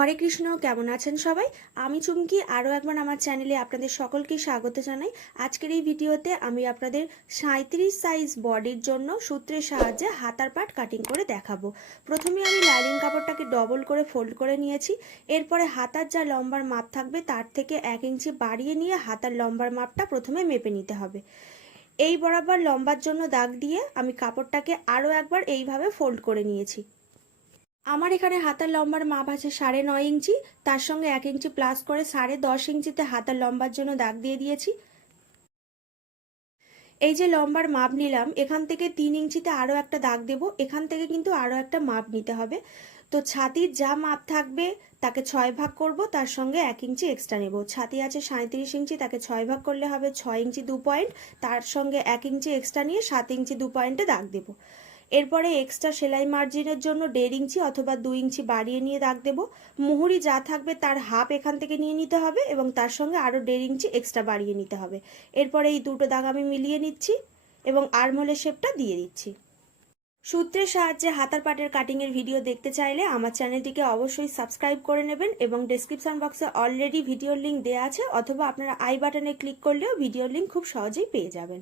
হরে কৃষ্ণ, কেমন আছেন সবাই? আমি চুমকি, আরও একবার আমার চ্যানেলে আপনাদের সকলকে স্বাগত জানাই। আজকের এই ভিডিওতে আমি আপনাদের সাঁত্রিশ সাইজ বডির জন্য সূত্রের সাহায্যে হাতার পাট কাটিং করে দেখাবো। প্রথমে আমি লাইনিং কাপড়টাকে ডবল করে ফোল্ড করে নিয়েছি। এরপরে হাতার যা লম্বার মাপ থাকবে তার থেকে এক ইঞ্চি বাড়িয়ে নিয়ে হাতার লম্বার মাপটা প্রথমে মেপে নিতে হবে। এই বরাবর লম্বার জন্য দাগ দিয়ে আমি কাপড়টাকে আরও একবার এইভাবে ফোল্ড করে নিয়েছি। আমার এখানে হাতার লম্বার মাপ আছে সাড়ে নয় ইঞ্চি, তার সঙ্গে এক ইঞ্চি প্লাস করে সাড়ে দশ ইঞ্চিতে হাতার লম্বার জন্য দাগ দিয়ে দিয়েছি। এই যে লম্বার মাপ নিলাম, এখান থেকে তিন ইঞ্চিতে আরও একটা দাগ দেব, এখান থেকে কিন্তু আরও একটা মাপ নিতে হবে। তো ছাতির যা মাপ থাকবে, তাকে ছয় ভাগ করব, তার সঙ্গে এক ইঞ্চি এক্সট্রা নেব। ছাতি আছে সাঁত্রিশ ইঞ্চি, তাকে ছয় ভাগ করলে হবে ছয় ইঞ্চি দু পয়েন্ট তার সঙ্গে এক ইঞ্চি এক্সট্রা নিয়ে সাত ইঞ্চি দু পয়েন্টে দাগ দেব। এরপরে এক্সট্রা সেলাই মার্জিনের জন্য দেড় ইঞ্চি অথবা দু ইঞ্চি বাড়িয়ে নিয়ে দাগ দেবো। মুহুরি যা থাকবে তার হাফ এখান থেকে নিয়ে নিতে হবে এবং তার সঙ্গে আরও দেড় ইঞ্চি এক্সট্রা বাড়িয়ে নিতে হবে। এরপরে এই দুটো দাগ আমি মিলিয়ে নিচ্ছি এবং আরমোলের শেপটা দিয়ে দিচ্ছি। সূত্রের সাহায্যে হাতার পাটের কাটিংয়ের ভিডিও দেখতে চাইলে আমার চ্যানেলটিকে অবশ্যই সাবস্ক্রাইব করে নেবেন এবং ডেসক্রিপশন বক্সে অলরেডি ভিডিওর লিঙ্ক দেওয়া আছে অথবা আপনারা আই বাটনে ক্লিক করলেও ভিডিওর লিঙ্ক খুব সহজেই পেয়ে যাবেন।